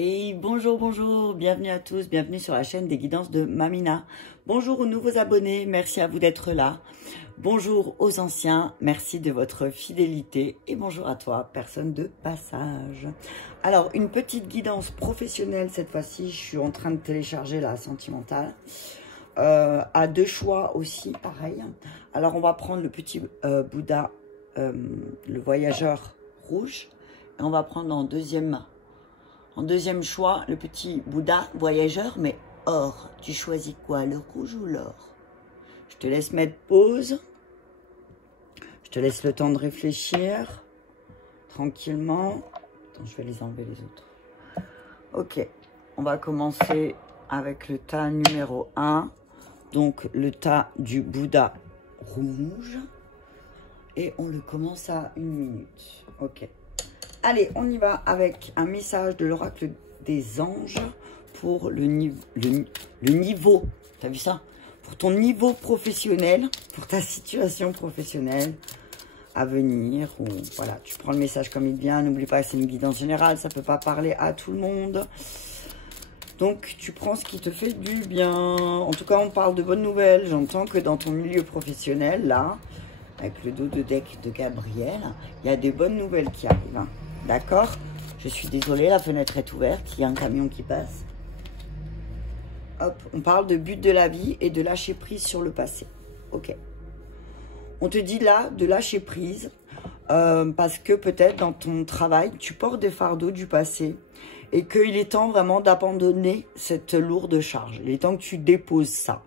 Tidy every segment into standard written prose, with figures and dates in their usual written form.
Et bonjour, bonjour, bienvenue à tous, bienvenue sur la chaîne des guidances de Mamina. Bonjour aux nouveaux abonnés, merci à vous d'être là. Bonjour aux anciens, merci de votre fidélité. Et bonjour à toi, personne de passage. Alors, une petite guidance professionnelle cette fois-ci, je suis en train de télécharger la sentimentale. À deux choix aussi, pareil. Alors, on va prendre le petit Bouddha, le voyageur rouge. Et on va prendre en deuxième choix, le petit Bouddha voyageur, mais or. Tu choisis quoi, le rouge ou l'or? Je te laisse mettre pause. Je te laisse le temps de réfléchir. Tranquillement. Attends, je vais les enlever les autres. Ok. On va commencer avec le tas numéro 1. Donc, le tas du Bouddha rouge. Et on le commence à 1 minute. Ok. Allez, on y va avec un message de l'oracle des anges pour le niveau, t'as vu ça? Pour ton niveau professionnel, pour ta situation professionnelle à venir. Ou voilà, tu prends le message comme il vient. N'oublie pas que c'est une guidance générale, ça ne peut pas parler à tout le monde. Donc, tu prends ce qui te fait du bien. En tout cas, on parle de bonnes nouvelles. J'entends que dans ton milieu professionnel, là, avec le dos de deck de Gabriel, il y a des bonnes nouvelles qui arrivent. Hein. D'accord? Je suis désolée, la fenêtre est ouverte, il y a un camion qui passe. Hop, on parle de but de la vie et de lâcher prise sur le passé. Ok. On te dit là de lâcher prise parce que peut-être dans ton travail, tu portes des fardeaux du passé et qu'il est temps vraiment d'abandonner cette lourde charge. Il est temps que tu déposes ça.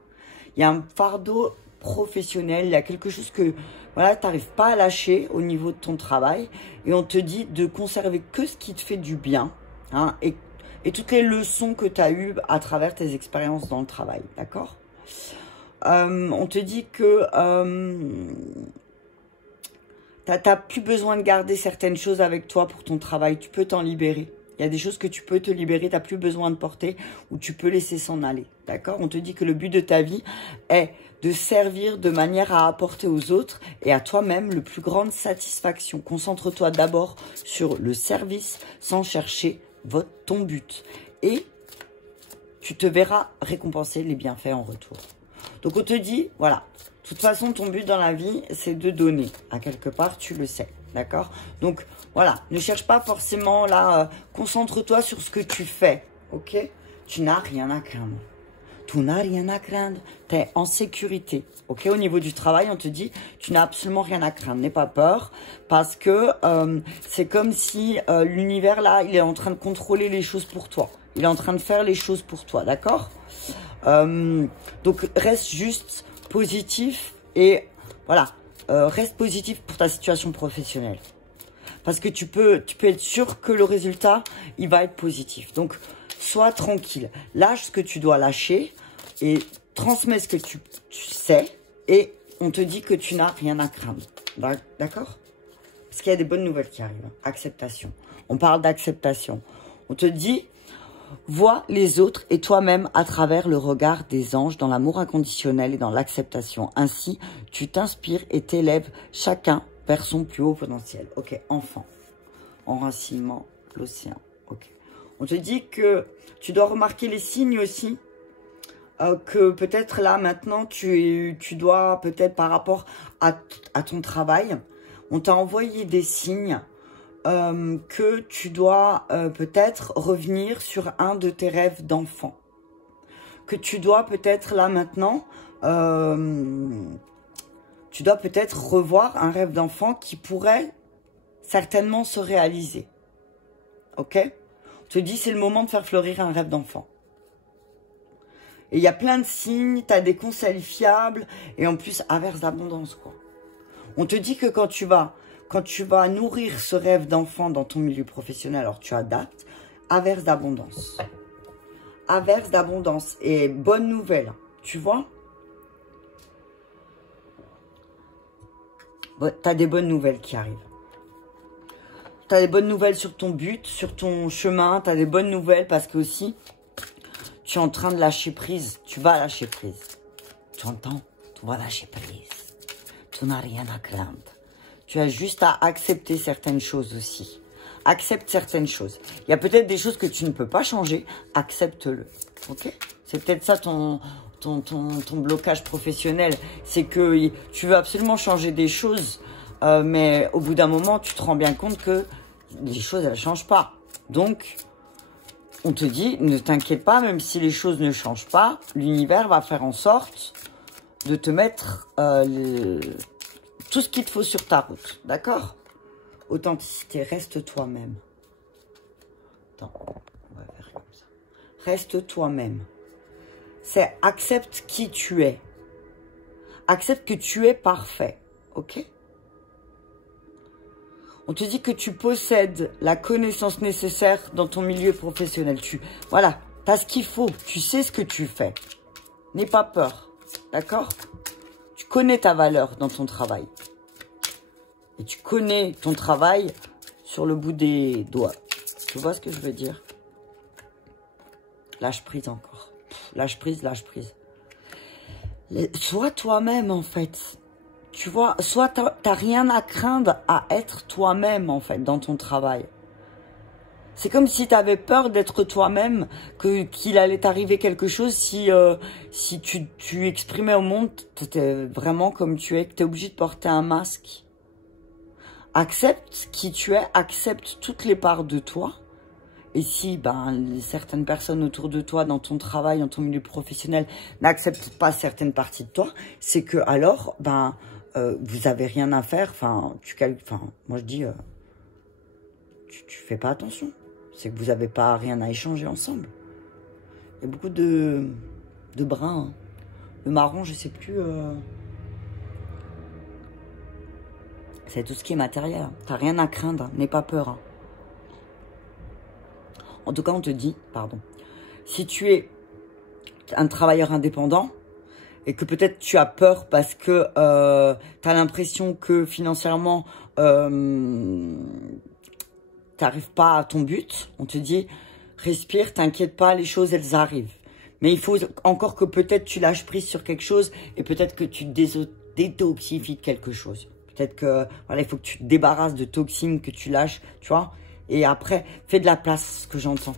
Il y a un fardeau professionnel, il y a quelque chose que voilà, tu n'arrives pas à lâcher au niveau de ton travail et on te dit de conserver que ce qui te fait du bien hein, et toutes les leçons que tu as eues à travers tes expériences dans le travail, d'accord? On te dit que tu n'as plus besoin de garder certaines choses avec toi pour ton travail, tu peux t'en libérer. Il y a des choses que tu peux te libérer, tu n'as plus besoin de porter ou tu peux laisser s'en aller. D'accord? On te dit que le but de ta vie est de servir de manière à apporter aux autres et à toi-même le plus grande satisfaction. Concentre-toi d'abord sur le service sans chercher ton but. Et tu te verras récompenser les bienfaits en retour. Donc on te dit, voilà, de toute façon ton but dans la vie, c'est de donner. À quelque part, tu le sais. D'accord? Donc, voilà, ne cherche pas forcément là, concentre-toi sur ce que tu fais, ok? Tu n'as rien à craindre. Tu n'as rien à craindre, tu es en sécurité, ok? Au niveau du travail, on te dit, tu n'as absolument rien à craindre, n'aie pas peur, parce que c'est comme si l'univers là, il est en train de contrôler les choses pour toi. Il est en train de faire les choses pour toi, d'accord? Donc, reste juste positif et voilà. Reste positif pour ta situation professionnelle. Parce que tu peux être sûr que le résultat, il va être positif. Donc, sois tranquille. Lâche ce que tu dois lâcher et transmets ce que tu sais. Et on te dit que tu n'as rien à craindre. D'accord? Parce qu'il y a des bonnes nouvelles qui arrivent. Acceptation. On parle d'acceptation. On te dit... Vois les autres et toi-même à travers le regard des anges dans l'amour inconditionnel et dans l'acceptation. Ainsi, tu t'inspires et t'élèves chacun vers son plus haut potentiel. Ok, enfant. Enracinement, l'océan. Ok. On te dit que tu dois remarquer les signes aussi. Que peut-être là, maintenant, tu dois peut-être par rapport à ton travail, on t'a envoyé des signes. Que tu dois peut-être revenir sur un de tes rêves d'enfant. Que tu dois peut-être là maintenant, tu dois peut-être revoir un rêve d'enfant qui pourrait certainement se réaliser. Ok? On te dit c'est le moment de faire fleurir un rêve d'enfant. Et il y a plein de signes, tu as des conseils fiables et en plus averse d'abondance quoi. On te dit que quand tu vas nourrir ce rêve d'enfant dans ton milieu professionnel, alors tu adaptes, averse d'abondance. Averse d'abondance. Et bonne nouvelle, tu vois? Bon, tu as des bonnes nouvelles qui arrivent. Tu as des bonnes nouvelles sur ton but, sur ton chemin. Tu as des bonnes nouvelles parce que aussi, tu es en train de lâcher prise. Tu vas lâcher prise. Tu entends? Tu vas lâcher prise. Tu n'as rien à craindre. Tu as juste à accepter certaines choses aussi. accepte certaines choses. Il y a peut-être des choses que tu ne peux pas changer, accepte-le. Ok? C'est peut-être ça ton blocage professionnel. C'est que tu veux absolument changer des choses, mais au bout d'un moment, tu te rends bien compte que les choses, elles ne changent pas. Donc, on te dit, ne t'inquiète pas, même si les choses ne changent pas, l'univers va faire en sorte de te mettre tout ce qu'il te faut sur ta route. D'accord? Authenticité, reste toi-même. Attends, on va faire comme ça. Reste toi-même. C'est accepte qui tu es. Accepte que tu es parfait. Ok? On te dit que tu possèdes la connaissance nécessaire dans ton milieu professionnel. Voilà, tu as ce qu'il faut. Tu sais ce que tu fais. N'aie pas peur. D'accord? Tu connais ta valeur dans ton travail. Et tu connais ton travail sur le bout des doigts. Tu vois ce que je veux dire? Lâche prise encore. Lâche prise, lâche prise. Sois toi-même, en fait. Tu vois, soit t'as rien à craindre à être toi-même, en fait, dans ton travail. C'est comme si tu avais peur d'être toi-même, qu'il allait t'arriver quelque chose si tu exprimais au monde, tu étais vraiment comme tu es, que tu es obligé de porter un masque. Accepte qui tu es, accepte toutes les parts de toi. Et si certaines personnes autour de toi, dans ton travail, dans ton milieu professionnel, n'acceptent pas certaines parties de toi, c'est que alors, vous avez rien à faire. Moi je dis, tu fais pas attention. C'est que vous n'avez pas rien à échanger ensemble. Il y a beaucoup de brun, hein. Le marron, je sais plus. C'est tout ce qui est matériel. T'as rien à craindre, n'aie pas peur. Hein. En tout cas, on te dit, si tu es un travailleur indépendant et que peut-être tu as peur parce que tu as l'impression que financièrement, tu n'arrives pas à ton but, on te dit, respire, t'inquiète pas, les choses, elles arrivent. Mais il faut encore que peut-être tu lâches prise sur quelque chose et peut-être que tu détoxifies de quelque chose. Peut-être que, voilà, il faut que tu te débarrasses de toxines que tu lâches, tu vois. Et après, fais de la place, ce que j'entends.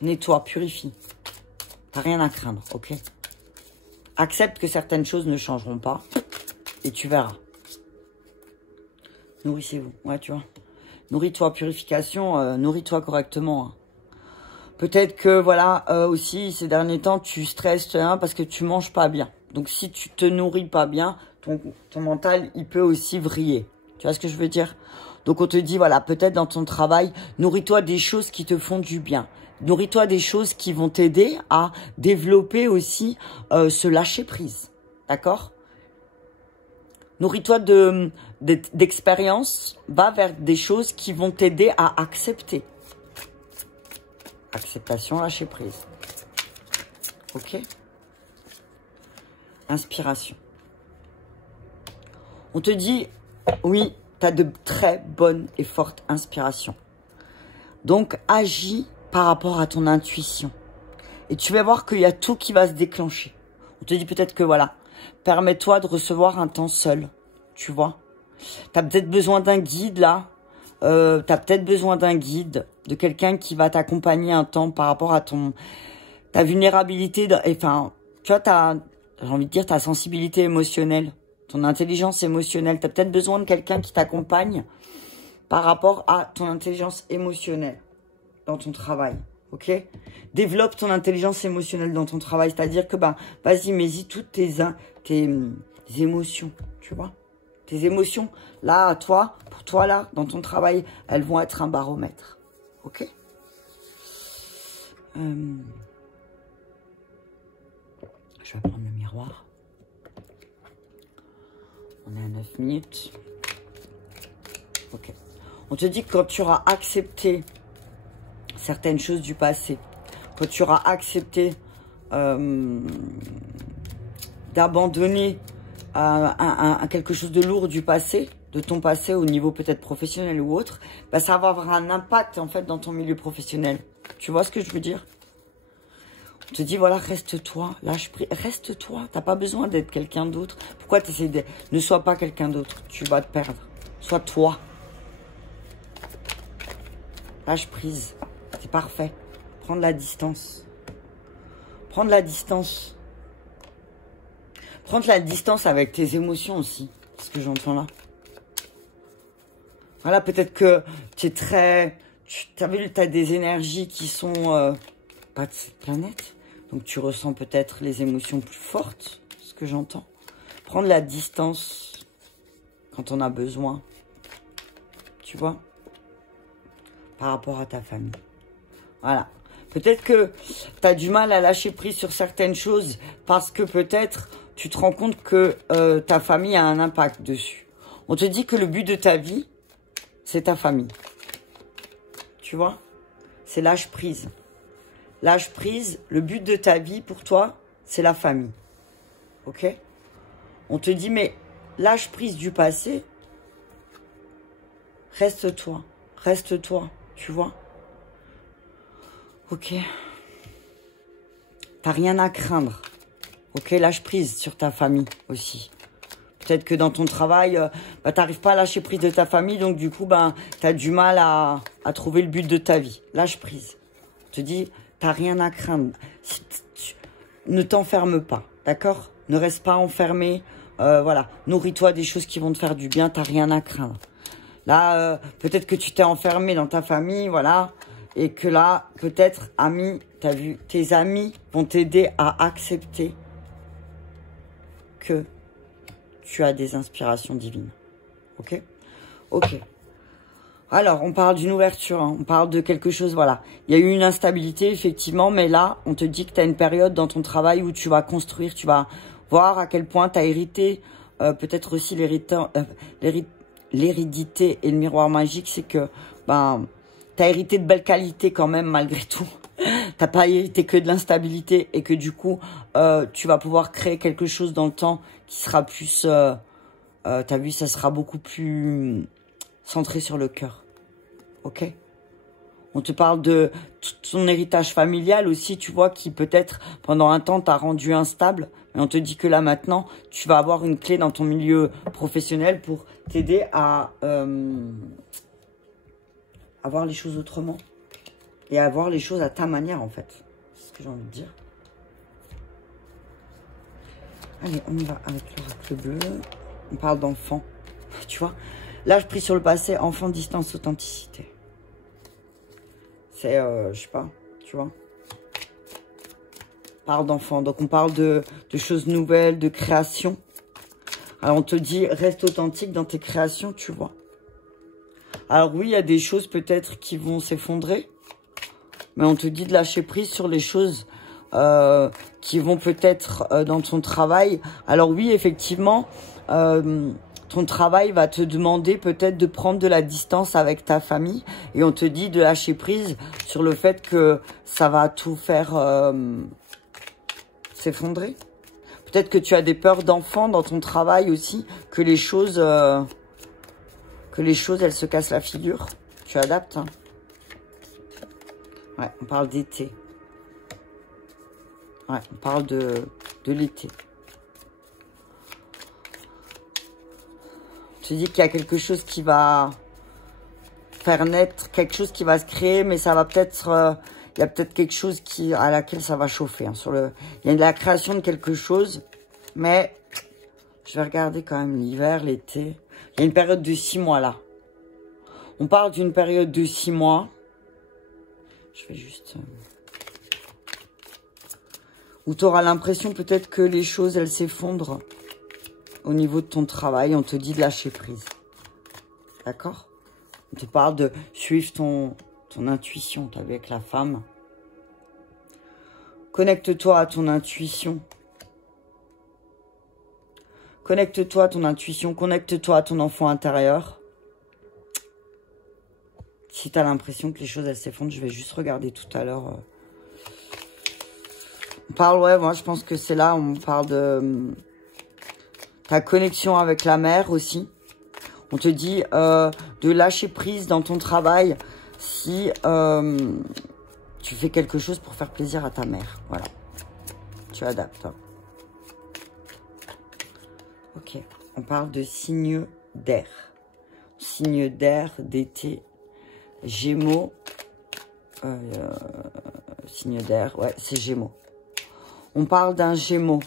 Nettoie, purifie. T'as rien à craindre, ok? Accepte que certaines choses ne changeront pas. Et tu verras. Nourrissez-vous, ouais, tu vois. Nourris-toi, purification, nourris-toi correctement. Hein. Peut-être que, voilà, aussi, ces derniers temps, tu stresses parce que tu manges pas bien. Donc, si tu te nourris pas bien, ton mental, il peut aussi vriller. Tu vois ce que je veux dire? Donc, on te dit, voilà, peut-être dans ton travail, nourris-toi des choses qui te font du bien. Nourris-toi des choses qui vont t'aider à développer aussi ce lâcher-prise. D'accord? Nourris-toi d'expérience. Va vers des choses qui vont t'aider à accepter. Acceptation, lâcher-prise. Ok? Inspiration. On te dit, oui, tu as de très bonnes et fortes inspirations. Donc, agis par rapport à ton intuition. Et tu vas voir qu'il y a tout qui va se déclencher. On te dit peut-être que, voilà, permets-toi de recevoir un temps seul. Tu vois? Tu as peut-être besoin d'un guide, là. Tu as peut-être besoin d'un guide, de quelqu'un qui va t'accompagner un temps par rapport à ta vulnérabilité. Enfin, tu vois, j'ai envie de dire ta sensibilité émotionnelle. Ton intelligence émotionnelle, tu as peut-être besoin de quelqu'un qui t'accompagne par rapport à ton intelligence émotionnelle dans ton travail, ok? Développe ton intelligence émotionnelle dans ton travail, c'est-à-dire que, vas-y, mets-y toutes tes émotions, tu vois? Tes émotions, là, pour toi, là, dans ton travail, elles vont être un baromètre, ok? Je vais prendre le miroir. On est à 9 minutes. Ok. On te dit que quand tu auras accepté certaines choses du passé, quand tu auras accepté d'abandonner quelque chose de lourd du passé, de ton passé au niveau peut-être professionnel ou autre, ça va avoir un impact en fait dans ton milieu professionnel. Tu vois ce que je veux dire? On te dit, voilà, reste-toi, lâche prise, reste-toi. T'as pas besoin d'être quelqu'un d'autre. Pourquoi t'essaies de... Ne sois pas quelqu'un d'autre. Tu vas te perdre. Sois toi. Lâche prise. C'est parfait. Prendre la distance. Prendre la distance. Prendre la distance avec tes émotions aussi. C'est ce que j'entends là. Voilà, peut-être que tu es très... Tu as vu, tu as des énergies qui sont pas de cette planète. Donc tu ressens peut-être les émotions plus fortes. C'est ce que j'entends. Prendre la distance quand on a besoin. Tu vois? Par rapport à ta famille. Voilà. Peut-être que tu as du mal à lâcher prise sur certaines choses parce que peut-être tu te rends compte que ta famille a un impact dessus. On te dit que le but de ta vie, c'est ta famille. Tu vois? C'est lâche prise. Lâche prise, le but de ta vie pour toi, c'est la famille. Ok? On te dit, mais lâche prise du passé. Reste-toi. Reste-toi. Tu vois? Ok. T'as rien à craindre. Ok, lâche prise sur ta famille aussi. Peut-être que dans ton travail, t'arrives pas à lâcher prise de ta famille, donc du coup, t'as du mal à trouver le but de ta vie. Lâche prise. On te dit, t'as rien à craindre. Ne t'enferme pas, d'accord? Ne reste pas enfermé. Voilà, nourris-toi des choses qui vont te faire du bien, t'as rien à craindre. Là, peut-être que tu t'es enfermé dans ta famille, voilà. Et que là, peut-être, amis, t'as vu, tes amis vont t'aider à accepter que tu as des inspirations divines. Ok? Ok. Alors, on parle d'une ouverture, hein, on parle de quelque chose, voilà. Il y a eu une instabilité, effectivement, mais là, on te dit que tu as une période dans ton travail où tu vas construire, tu vas voir à quel point tu as hérité, peut-être aussi l'hérédité et le miroir magique, c'est que, t'as hérité de belles qualités quand même, malgré tout. T'as pas hérité que de l'instabilité et que du coup, tu vas pouvoir créer quelque chose dans le temps qui sera plus... t'as vu, ça sera beaucoup plus centré sur le cœur. Ok? On te parle de ton héritage familial aussi, tu vois, qui peut-être pendant un temps t'a rendu instable. Mais on te dit que là maintenant, tu vas avoir une clé dans ton milieu professionnel pour t'aider à voir les choses autrement. Et à voir les choses à ta manière, en fait. C'est ce que j'ai envie de dire. Allez, on y va avec l'oracle bleu. On parle d'enfant. Tu vois? Là, je prie sur le passé. Enfant, distance, authenticité. C'est, je sais pas, tu vois? On parle d'enfant. Donc, on parle de choses nouvelles, de création. Alors, on te dit, reste authentique dans tes créations, tu vois? Alors, oui, il y a des choses peut-être qui vont s'effondrer. Mais on te dit de lâcher prise sur les choses qui vont peut-être dans ton travail. Alors oui, effectivement, ton travail va te demander peut-être de prendre de la distance avec ta famille. Et on te dit de lâcher prise sur le fait que ça va tout faire s'effondrer. Peut-être que tu as des peurs d'enfant dans ton travail aussi, que les choses, elles se cassent la figure. Tu adaptes, hein. Ouais, on parle d'été. Ouais, on parle de l'été. On te dit qu'il y a quelque chose qui va faire naître, quelque chose qui va se créer, mais ça va peut-être... il y a peut-être quelque chose à laquelle ça va chauffer. Hein, il y a de la création de quelque chose, mais je vais regarder quand même l'hiver, l'été. Il y a une période de 6 mois là. On parle d'une période de 6 mois. Je vais juste... Où tu auras l'impression peut-être que les choses, elles s'effondrent au niveau de ton travail. On te dit de lâcher prise. D'accord? On te parle de suivre ton intuition. Tu as vu avec la femme. Connecte-toi à ton intuition. Connecte-toi à ton intuition. Connecte-toi à ton enfant intérieur. Si tu as l'impression que les choses, elles s'effondrent, je vais juste regarder tout à l'heure. On parle, ouais, moi, je pense que c'est là, on parle de ta connexion avec la mer aussi. On te dit de lâcher prise dans ton travail si tu fais quelque chose pour faire plaisir à ta mère. Voilà. Tu adaptes. Hein. Ok. On parle de signes d'air. Signes d'air, d'été. Gémeaux. Signe d'air. Ouais, c'est Gémeaux. On parle d'un Gémeaux.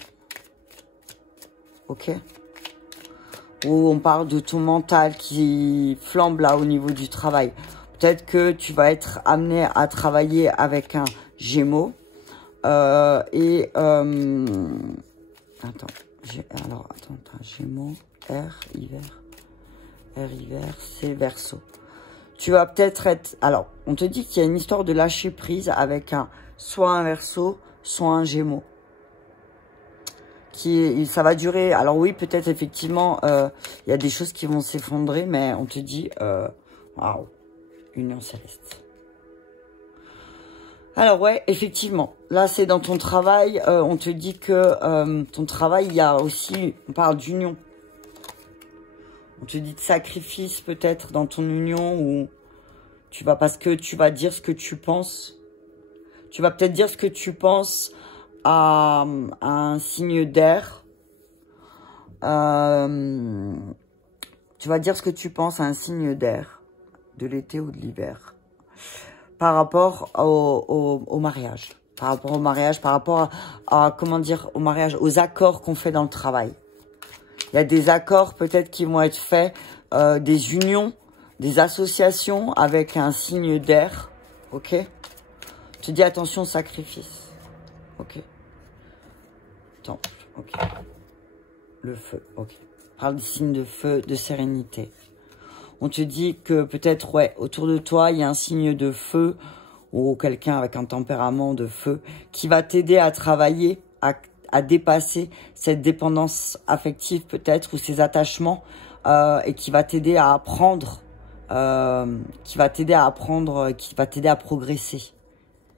Ok? Ou on parle de ton mental qui flambe là au niveau du travail. Peut-être que tu vas être amené à travailler avec un Gémeaux. Attends, Gémeaux, hiver, c'est Verseau. Tu vas peut-être être... Alors, on te dit qu'il y a une histoire de lâcher prise avec soit un Verseau, soit un Gémeaux. Ça va durer... Alors oui, peut-être effectivement, il y a des choses qui vont s'effondrer, mais on te dit... Waouh, union céleste. Alors ouais, effectivement, là c'est dans ton travail, on te dit que ton travail, il y a aussi, on parle d'union. On te dit de sacrifice peut-être dans ton union où tu vas, parce que tu vas dire ce que tu penses. Tu vas peut-être dire ce que tu penses à un signe d'air. Tu vas dire ce que tu penses à un signe d'air, de l'été ou de l'hiver. Par rapport au mariage. Par rapport au mariage, par rapport à comment dire, au mariage, aux accords qu'on fait dans le travail. Il y a des accords peut-être qui vont être faits, des unions, des associations avec un signe d'air. Ok? Je te dis attention, sacrifice. Ok? Temple. Ok. Le feu. Ok. Parle des signes de feu, de sérénité. On te dit que peut-être, ouais, autour de toi, il y a un signe de feu ou quelqu'un avec un tempérament de feu qui va t'aider à travailler, à dépasser cette dépendance affective peut-être ou ces attachements et qui va t'aider à apprendre, qui va t'aider à progresser,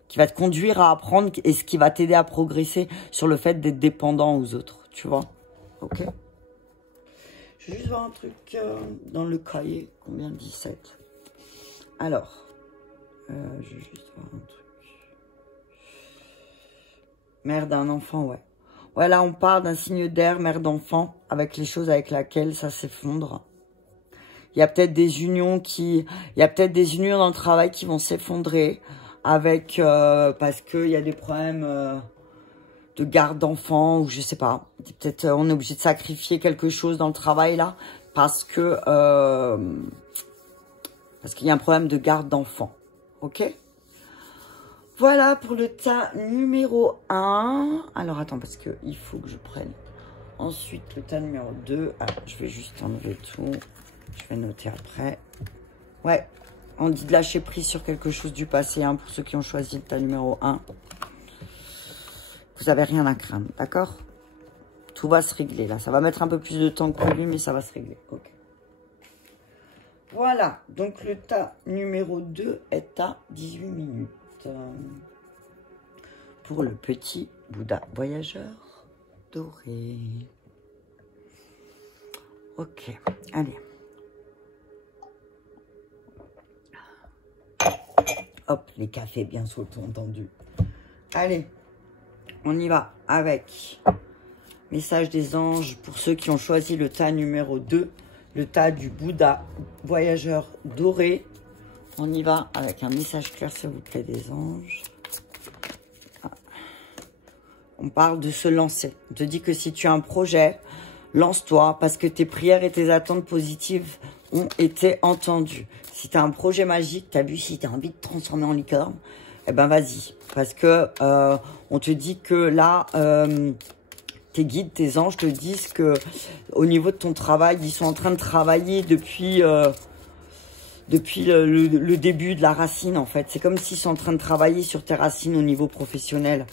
qui va te conduire à apprendre et ce qui va t'aider à progresser sur le fait d'être dépendant aux autres, tu vois? Ok? Je vais juste voir un truc dans le cahier. Combien? 17. Alors, je vais juste voir un truc. Mère d'un enfant, ouais. Ouais, là, on parle d'un signe d'air, mère d'enfant, avec les choses avec lesquelles ça s'effondre. Il y a peut-être des unions il y a peut-être des unions dans le travail qui vont s'effondrer avec, parce qu'il y a des problèmes... de garde d'enfants, ou je sais pas. Peut-être on est obligé de sacrifier quelque chose dans le travail là, parce qu'il y a un problème de garde d'enfants. Ok? Voilà pour le tas numéro 1. Alors attends, parce que il faut que je prenne ensuite le tas numéro 2. Ah, je vais juste enlever tout. Je vais noter après. Ouais, on dit de lâcher prise sur quelque chose du passé, hein, pour ceux qui ont choisi le tas numéro 1. Vous n'avez rien à craindre, d'accord? Tout va se régler, là. Ça va mettre un peu plus de temps que lui, mais ça va se régler. Ok. Voilà. Donc, le tas numéro 2 est à 18 minutes. Pour le petit Bouddha voyageur doré. Ok. Allez. Hop, les cafés bien entendus. Allez. On y va avec message des anges pour ceux qui ont choisi le tas numéro 2, le tas du Bouddha voyageur doré. On y va avec un message clair, s'il vous plaît, des anges. On parle de se lancer. On te dit que si tu as un projet, lance-toi parce que tes prières et tes attentes positives ont été entendues. Si tu as un projet magique, tu as vu, si tu as envie de te transformer en licorne, eh ben vas-y, parce que on te dit que là, tes guides, tes anges te disent que au niveau de ton travail, ils sont en train de travailler depuis le début de la racine en fait. C'est comme s'ils sont en train de travailler sur tes racines au niveau professionnel.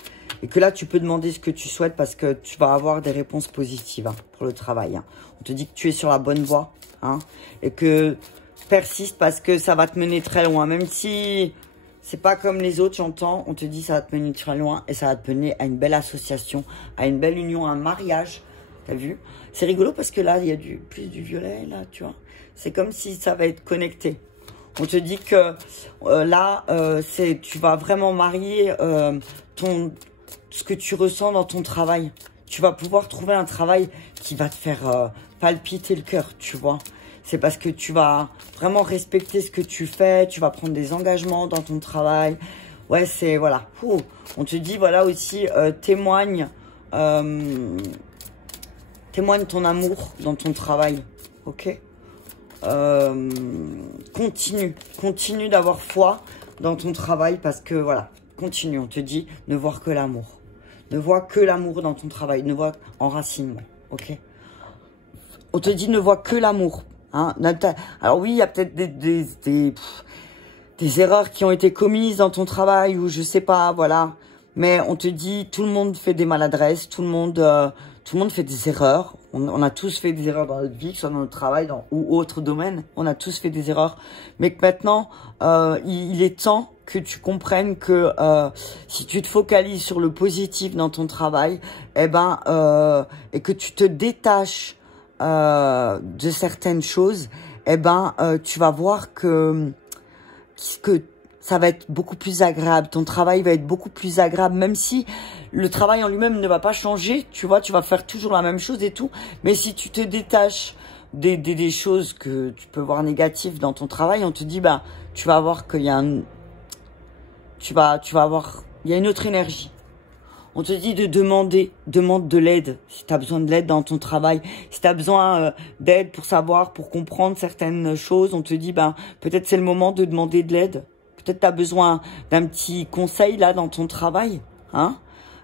Et que là, tu peux demander ce que tu souhaites parce que tu vas avoir des réponses positives, hein, pour le travail. Hein. On te dit que tu es sur la bonne voie, hein, et que persiste parce que ça va te mener très loin, même si... C'est pas comme les autres, j'entends. On te dit ça va te mener très loin et ça va te mener à une belle association, à une belle union, à un mariage. T'as vu? C'est rigolo parce que là, il y a plus du violet, là, tu vois. C'est comme si ça va être connecté. On te dit que là, tu vas vraiment marier ce que tu ressens dans ton travail. Tu vas pouvoir trouver un travail qui va te faire palpiter le cœur, tu vois. c'est parce que tu vas vraiment respecter ce que tu fais, tu vas prendre des engagements dans ton travail. Ouais, c'est, voilà. Ouh, on te dit, voilà aussi, témoigne ton amour dans ton travail, ok? Continue d'avoir foi dans ton travail parce que, voilà, continue, on te dit, ne voir que l'amour. Ne vois que l'amour dans ton travail, ne vois enracinement, ok? On te dit, ne vois que l'amour. Hein? Alors oui, il y a peut-être des erreurs qui ont été commises dans ton travail ou je sais pas, voilà. Mais on te dit, tout le monde fait des maladresses, tout le monde fait des erreurs. On a tous fait des erreurs dans notre vie, que ce soit dans notre travail ou autre domaine. On a tous fait des erreurs. Mais que maintenant, il est temps que tu comprennes que si tu te focalises sur le positif dans ton travail, et que tu te détaches de certaines choses, tu vas voir que ça va être beaucoup plus agréable. Ton travail va être beaucoup plus agréable, même si le travail en lui-même ne va pas changer. Tu vois, tu vas faire toujours la même chose et tout. Mais si tu te détaches des choses que tu peux voir négatives dans ton travail, on te dit, bah, tu vas voir qu'il y a il y a une autre énergie. On te dit de demande de l'aide, si tu as besoin de l'aide dans ton travail, si tu as besoin d'aide pour comprendre certaines choses, on te dit, ben, peut-être c'est le moment de demander de l'aide. Peut-être tu as besoin d'un petit conseil là dans ton travail. Hein,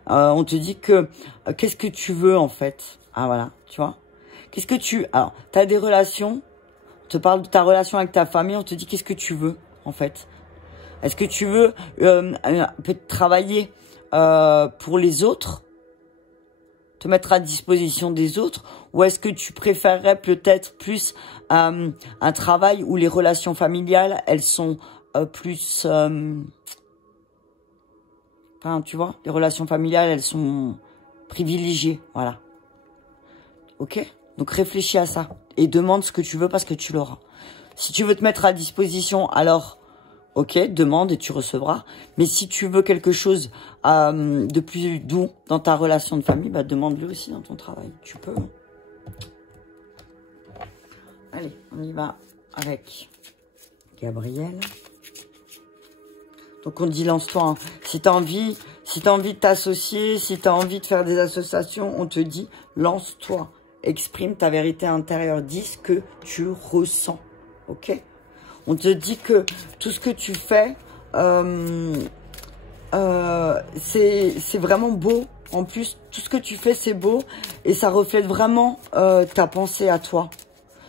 on te dit que, qu'est-ce que tu veux en fait? Ah voilà, tu vois. Alors, tu as des relations, on te parle de ta relation avec ta famille, on te dit qu'est-ce que tu veux en fait? Est-ce que tu veux peut-être travailler pour les autres, te mettre à disposition des autres, ou est-ce que tu préférerais peut-être plus un travail où les relations familiales, elles sont plus... enfin, tu vois, les relations familiales, elles sont privilégiées, voilà. Ok? Donc réfléchis à ça et demande ce que tu veux parce que tu l'auras. Si tu veux te mettre à disposition, alors... ok, demande et tu recevras. Mais si tu veux quelque chose de plus doux dans ta relation de famille, bah demande-le aussi dans ton travail. Tu peux. Allez, on y va avec Gabriel. Donc on dit lance-toi. Hein. Si tu as envie de t'associer, si tu as envie de faire des associations, on te dit lance-toi. Exprime ta vérité intérieure. Dis ce que tu ressens. Ok ? On te dit que tout ce que tu fais, c'est vraiment beau. En plus, tout ce que tu fais, c'est beau. Et ça reflète vraiment ta pensée à toi.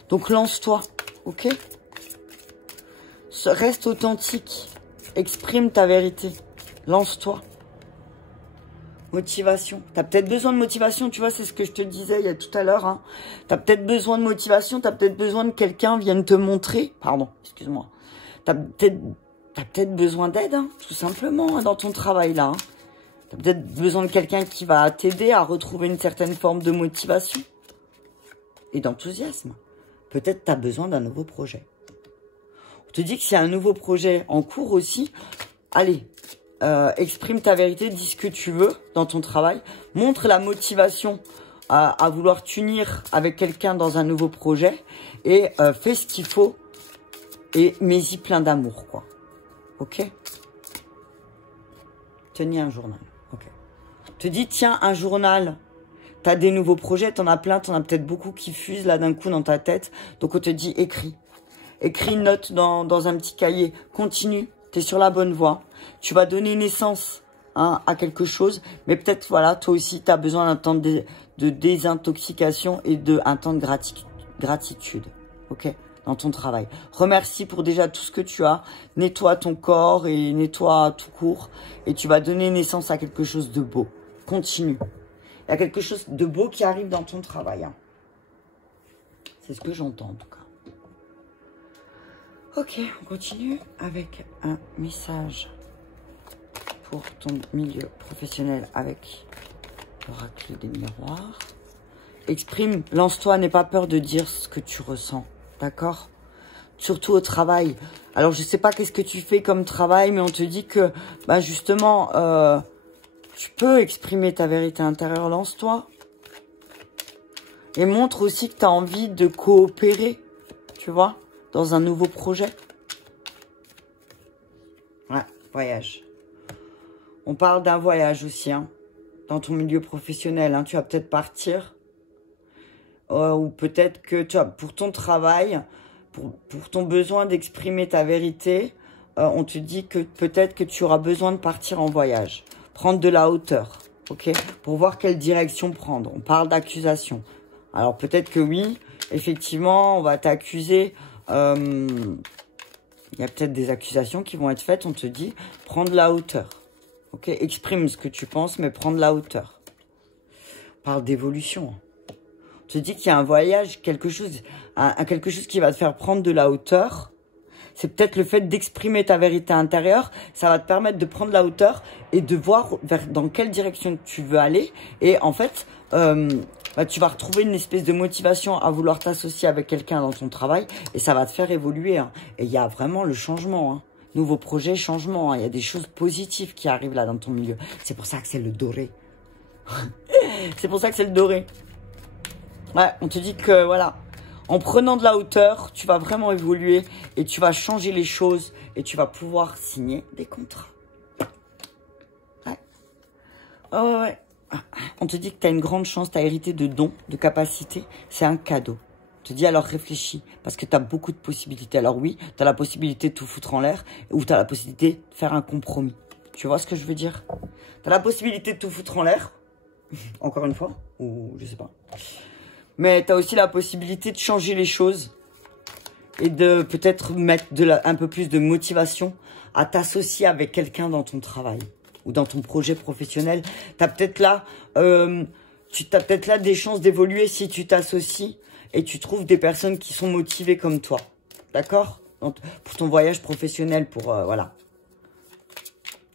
Donc, lance-toi, ok? Reste authentique. Exprime ta vérité. Lance-toi. Motivation. Tu as peut-être besoin de motivation, tu vois, c'est ce que je te disais il y a tout à l'heure. Hein. Tu as peut-être besoin de motivation, tu as peut-être besoin de quelqu'un vienne te montrer. Pardon, excuse-moi. Tu as peut-être besoin d'aide, hein, tout simplement, hein, dans ton travail là. Hein. Tu as peut-être besoin de quelqu'un qui va t'aider à retrouver une certaine forme de motivation et d'enthousiasme. Peut-être tu as besoin d'un nouveau projet. On te dit que s'il y a un nouveau projet en cours aussi, allez... exprime ta vérité, dis ce que tu veux dans ton travail, montre la motivation à vouloir t'unir avec quelqu'un dans un nouveau projet et fais ce qu'il faut et mets-y plein d'amour, quoi. Ok? Tenez un journal. Ok. Te dis, tiens, un journal. T'as des nouveaux projets, t'en as plein, t'en as peut-être beaucoup qui fusent là d'un coup dans ta tête. Donc on te dit, écris. Écris une note dans un petit cahier. Continue. Tu es sur la bonne voie. Tu vas donner naissance à quelque chose. Mais peut-être, voilà, toi aussi, tu as besoin d'un temps de désintoxication et un temps de gratitude. Ok? Dans ton travail. Remercie pour déjà tout ce que tu as. Nettoie ton corps et nettoie tout court. Et tu vas donner naissance à quelque chose de beau. Continue. Il y a quelque chose de beau qui arrive dans ton travail. Hein. C'est ce que j'entends en tout cas. Ok, on continue avec un message pour ton milieu professionnel avec l'oracle des miroirs. Exprime, lance-toi, n'aie pas peur de dire ce que tu ressens, d'accord? Surtout au travail. Alors, je sais pas qu'est-ce que tu fais comme travail, mais on te dit que, bah justement, tu peux exprimer ta vérité intérieure, lance-toi. Et montre aussi que tu as envie de coopérer. tu vois, dans un nouveau projet. Ouais, voyage. On parle d'un voyage aussi, hein, dans ton milieu professionnel. Hein, tu vas peut-être partir. Ou peut-être que tu vois, pour ton travail, pour ton besoin d'exprimer ta vérité, on te dit que peut-être que tu auras besoin de partir en voyage. Prendre de la hauteur, ok? Pour voir quelle direction prendre. On parle d'accusation. Alors peut-être que oui, effectivement, on va t'accuser. Il y a peut-être des accusations qui vont être faites. On te dit, prends de la hauteur. Ok, exprime ce que tu penses, mais prends de la hauteur. On parle d'évolution. On te dit qu'il y a un voyage, quelque chose qui va te faire prendre de la hauteur. C'est peut-être le fait d'exprimer ta vérité intérieure. Ça va te permettre de prendre de la hauteur et de voir dans quelle direction tu veux aller. Et en fait, tu vas retrouver une espèce de motivation à vouloir t'associer avec quelqu'un dans ton travail. Et ça va te faire évoluer. Hein. Et il y a vraiment le changement. Hein. Nouveau projet, changement. Hein. Il y a des choses positives qui arrivent là dans ton milieu. C'est pour ça que c'est le doré. C'est pour ça que c'est le doré. Ouais, on te dit que voilà, en prenant de la hauteur, tu vas vraiment évoluer et tu vas changer les choses et tu vas pouvoir signer des contrats. Ouais. Oh, ouais. On te dit que tu as une grande chance, tu as hérité de dons, de capacités. C'est un cadeau. On te dit alors réfléchis parce que tu as beaucoup de possibilités. Alors oui, tu as la possibilité de tout foutre en l'air ou tu as la possibilité de faire un compromis. Tu vois ce que je veux dire? Tu as la possibilité de tout foutre en l'air, encore une fois, ou je sais pas. Mais tu as aussi la possibilité de changer les choses et de peut-être mettre un peu plus de motivation à t'associer avec quelqu'un dans ton travail ou dans ton projet professionnel. Tu as peut-être là, des chances d'évoluer si tu t'associes et tu trouves des personnes qui sont motivées comme toi. D'accord? Pour ton voyage professionnel, voilà.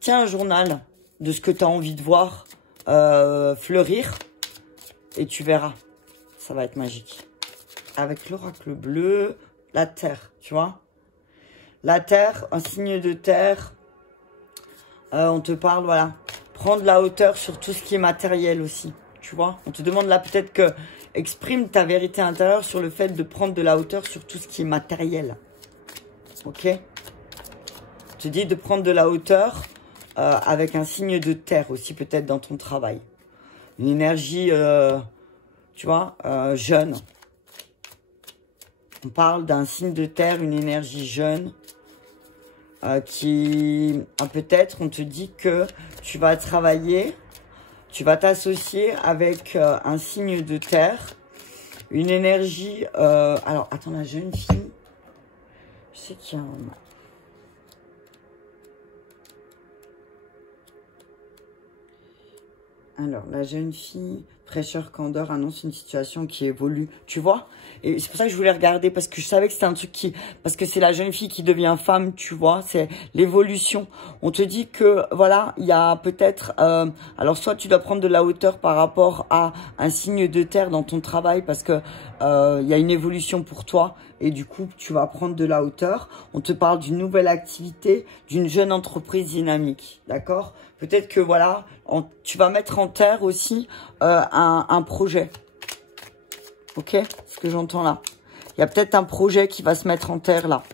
Tiens un journal de ce que tu as envie de voir fleurir et tu verras. Ça va être magique. Avec l'oracle bleu, la terre, tu vois. La terre, un signe de terre. On te parle, voilà. Prendre la hauteur sur tout ce qui est matériel aussi, tu vois. On te demande là peut-être que exprime ta vérité intérieure sur le fait de prendre de la hauteur sur tout ce qui est matériel. Ok? On te dit de prendre de la hauteur avec un signe de terre aussi peut-être dans ton travail. Une énergie... tu vois, jeune. On parle d'un signe de terre, une énergie jeune qui, peut-être, on te dit que tu vas travailler, tu vas t'associer avec un signe de terre, une énergie... alors, attends, la jeune fille, je sais qu'il y a un... Alors, la jeune fille, fraîcheur, candeur, annonce une situation qui évolue. Tu vois? Et c'est pour ça que je voulais regarder, parce que je savais que c'était un truc qui... Parce que c'est la jeune fille qui devient femme, tu vois? C'est l'évolution. On te dit que, voilà, il y a peut-être... alors, soit tu dois prendre de la hauteur par rapport à un signe de terre dans ton travail, parce que il y a une évolution pour toi. Et du coup, tu vas prendre de la hauteur. On te parle d'une nouvelle activité, d'une jeune entreprise dynamique. D'accord? Peut-être que, voilà, tu vas mettre en terre aussi un projet. Ok? Ce que j'entends là. Il y a peut-être un projet qui va se mettre en terre là.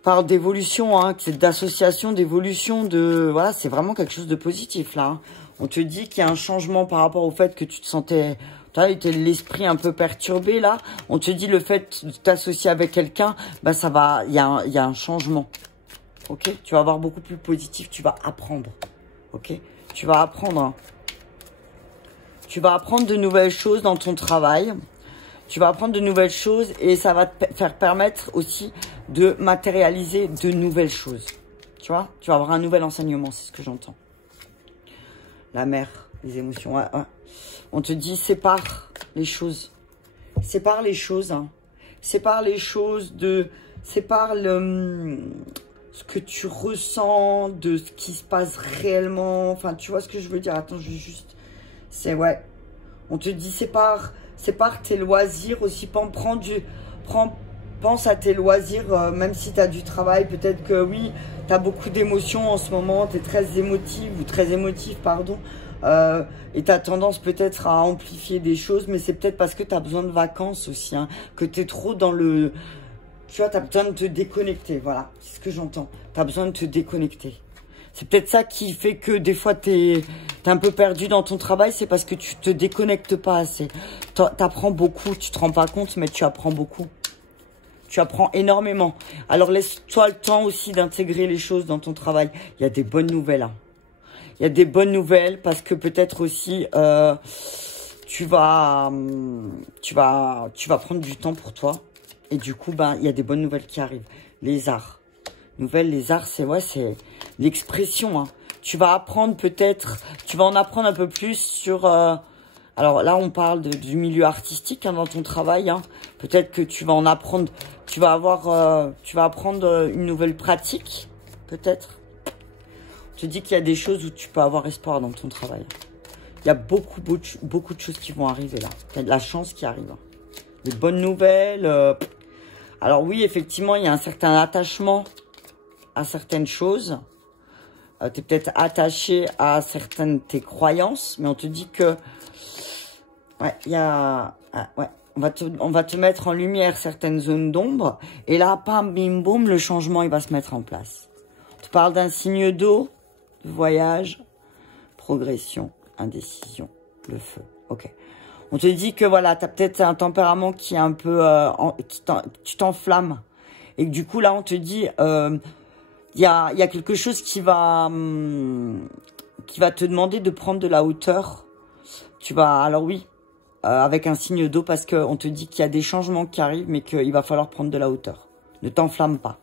On parle d'évolution, hein, d'association, d'évolution, de... Voilà, c'est vraiment quelque chose de positif là. Hein. On te dit qu'il y a un changement par rapport au fait que tu te sentais... Tu as l'esprit un peu perturbé là. On te dit le fait de t'associer avec quelqu'un, bah ça va, il y a un changement. Ok? Tu vas avoir beaucoup plus positif, tu vas apprendre. Ok? Tu vas apprendre. Hein. Tu vas apprendre de nouvelles choses dans ton travail. Tu vas apprendre de nouvelles choses et ça va te faire permettre aussi de matérialiser de nouvelles choses. Tu vois? Tu vas avoir un nouvel enseignement, c'est ce que j'entends. La mer, les émotions. Ouais, ouais. On te dit sépare les choses. Sépare les choses. Hein. Sépare les choses de... Sépare ce que tu ressens de ce qui se passe réellement. Enfin, tu vois ce que je veux dire. Attends, je vais juste... C'est... Ouais. On te dit sépare tes loisirs aussi. Pense à tes loisirs, même si tu as du travail. Peut-être que oui, tu as beaucoup d'émotions en ce moment, tu es très émotive ou très émotif, pardon. Et tu as tendance peut-être à amplifier des choses, mais c'est peut-être parce que tu as besoin de vacances aussi, hein, que tu es trop dans le... Tu vois, tu as besoin de te déconnecter, voilà, c'est ce que j'entends. Tu as besoin de te déconnecter. C'est peut-être ça qui fait que des fois, tu es un peu perdu dans ton travail, c'est parce que tu te déconnectes pas assez. Tu apprends beaucoup, tu te rends pas compte, mais tu apprends beaucoup. Tu apprends énormément. Alors, laisse-toi le temps aussi d'intégrer les choses dans ton travail. Il y a des bonnes nouvelles, hein. Il y a des bonnes nouvelles parce que peut-être aussi, tu vas prendre du temps pour toi. Et du coup, ben, il y a des bonnes nouvelles qui arrivent. Les arts. Les arts, c'est l'expression, hein. Tu vas apprendre peut-être, tu vas en apprendre un peu plus sur... alors là, on parle du milieu artistique, hein, dans ton travail, hein. Peut-être que tu vas en apprendre, tu vas apprendre une nouvelle pratique, peut-être. Je te dis qu'il y a des choses où tu peux avoir espoir dans ton travail. Il y a beaucoup de choses qui vont arriver là. Il y a de la chance qui arrive. Des bonnes nouvelles. Alors oui, effectivement, il y a un certain attachement à certaines choses. Tu es peut-être attaché à certaines de tes croyances, mais on te dit que... Ouais, il y a... ouais, on va te mettre en lumière certaines zones d'ombre. Et là, pam, bim, boum, le changement, il va se mettre en place. On te parle d'un signe d'eau. Voyage, progression, indécision, le feu. Ok. On te dit que voilà, tu as peut-être un tempérament qui est un peu... tu t'enflammes. Et que du coup, là, on te dit... il y a quelque chose qui va te demander de prendre de la hauteur. Alors oui, avec un signe d'eau, parce qu'on te dit qu'il y a des changements qui arrivent, mais qu'il va falloir prendre de la hauteur. Ne t'enflamme pas.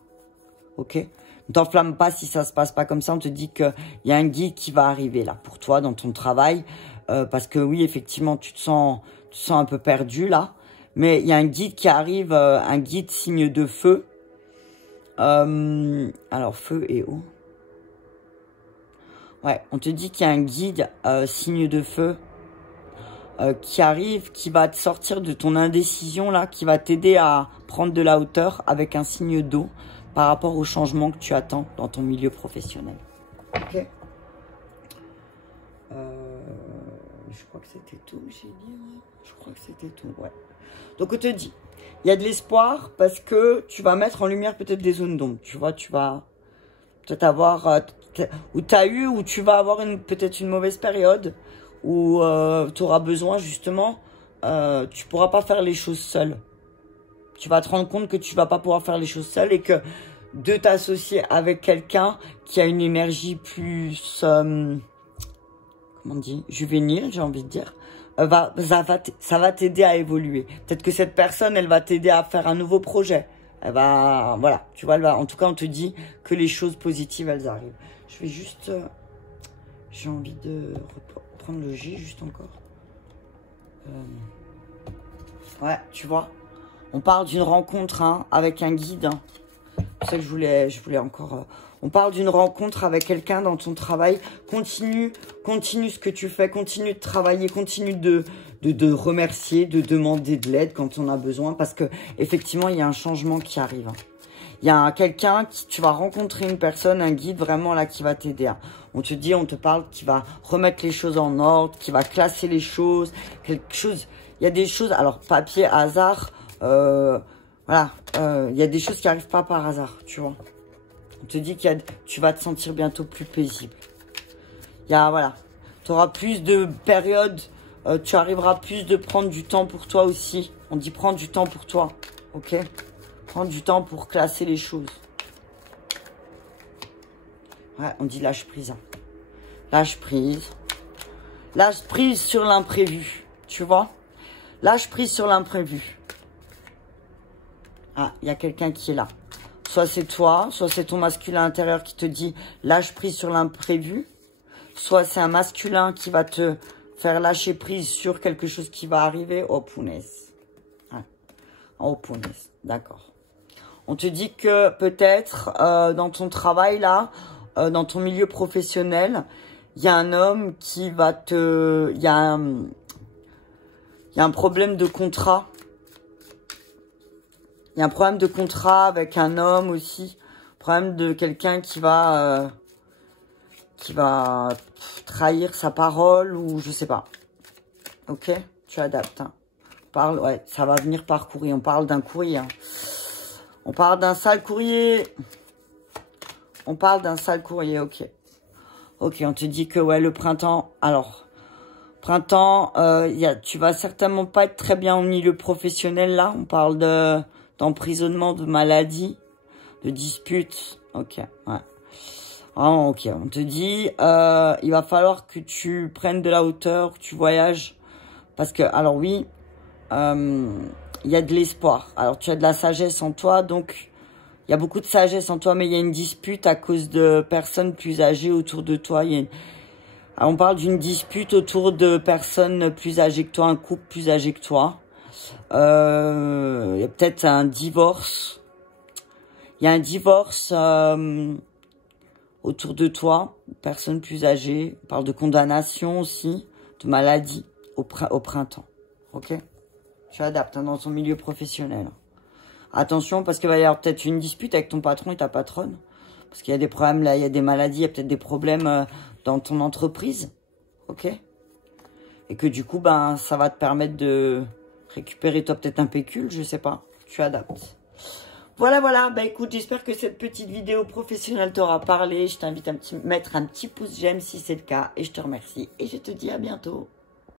Ok ? Ne t'enflamme pas si ça se passe pas comme ça. On te dit qu'il y a un guide qui va arriver là pour toi dans ton travail. Parce que oui, effectivement, tu te sens un peu perdu là. Mais il y a un guide qui arrive, un guide signe de feu. Alors, feu et eau. Ouais, on te dit qu'il y a un guide signe de feu qui arrive, qui va te sortir de ton indécision là, qui va t'aider à prendre de la hauteur avec un signe d'eau. Par rapport au changement que tu attends dans ton milieu professionnel. Ok. Je crois que c'était tout que j'ai dit. Ouais. Je crois que c'était tout. Ouais. Donc on te dit, il y a de l'espoir parce que tu vas mettre en lumière peut-être des zones d'ombre. Tu vois, tu vas peut-être avoir... où tu vas avoir peut-être une mauvaise période. Où tu auras besoin justement... tu pourras pas faire les choses seul. Tu vas te rendre compte que tu vas pas pouvoir faire les choses seul et que de t'associer avec quelqu'un qui a une énergie plus, comment on dit, juvénile, j'ai envie de dire, ça va t'aider à évoluer. Peut-être que cette personne, elle va t'aider à faire un nouveau projet. Elle va, voilà, tu vois, en tout cas, on te dit que les choses positives, elles arrivent. Je vais juste, j'ai envie de reprendre le J juste encore. Ouais, tu vois. On parle d'une rencontre, hein, avec un guide. Hein. C'est ça que je voulais encore... on parle d'une rencontre avec quelqu'un dans ton travail. Continue ce que tu fais. Continue de travailler. Continue de remercier, de demander de l'aide quand on a besoin. Parce que effectivement, il y a un changement qui arrive. Il y a quelqu'un tu vas rencontrer une personne, un guide vraiment là qui va t'aider. Hein. On te parle qui va remettre les choses en ordre, qui va classer les choses. Quelque chose... Il y a des choses... Alors, papier, hasard... voilà, il y a des choses qui arrivent pas par hasard, tu vois. On te dit tu vas te sentir bientôt plus paisible. Voilà, tu auras plus de périodes, tu arriveras plus de prendre du temps pour toi aussi. On dit prendre du temps pour toi, ok? Prendre du temps pour classer les choses. Ouais, on dit lâche prise. Hein. Lâche prise. Lâche prise sur l'imprévu, tu vois? Lâche prise sur l'imprévu. Ah, il y a quelqu'un qui est là. Soit c'est toi, soit c'est ton masculin intérieur qui te dit lâche prise sur l'imprévu. Soit c'est un masculin qui va te faire lâcher prise sur quelque chose qui va arriver. Oh punaise. Ouais. Oh punaise, d'accord. On te dit que peut-être dans ton travail là, dans ton milieu professionnel, il y a un homme qui va te... Il y a un problème de contrat. Il y a un problème de contrat avec un homme aussi. Problème de quelqu'un qui va trahir sa parole ou je sais pas. Ok, tu adaptes. Hein. Ouais, ça va venir par courrier. On parle d'un courrier. Hein. On parle d'un sale courrier. On parle d'un sale courrier, ok. Ok, on te dit que ouais, le printemps. Alors, printemps, tu vas certainement pas être très bien au milieu professionnel là. On parle d'emprisonnement, de maladie, de disputes. Ok, ouais. Ah, ok, on te dit, il va falloir que tu prennes de la hauteur, que tu voyages. Parce que, alors oui, il y a de l'espoir. Alors, tu as de la sagesse en toi, donc il y a beaucoup de sagesse en toi, mais il y a une dispute à cause de personnes plus âgées autour de toi. Alors, on parle d'une dispute autour de personnes plus âgées que toi, un couple plus âgé que toi. Il y a peut-être un divorce. Il y a un divorce autour de toi, personnes plus âgées. On parle de condamnation aussi, de maladie au printemps. Ok ? Tu adaptes hein, dans ton milieu professionnel. Attention, parce qu'il va y avoir peut-être une dispute avec ton patron et ta patronne. Parce qu'il y a des problèmes, là, il y a des maladies, il y a peut-être des problèmes dans ton entreprise. Ok ? Et que du coup, ben, ça va te permettre de récupérer toi peut-être un pécule, je sais pas. Tu adaptes. Voilà, voilà. Bah écoute, j'espère que cette petite vidéo professionnelle t'aura parlé. Je t'invite à mettre un petit pouce j'aime si c'est le cas. Et je te remercie. Et je te dis à bientôt.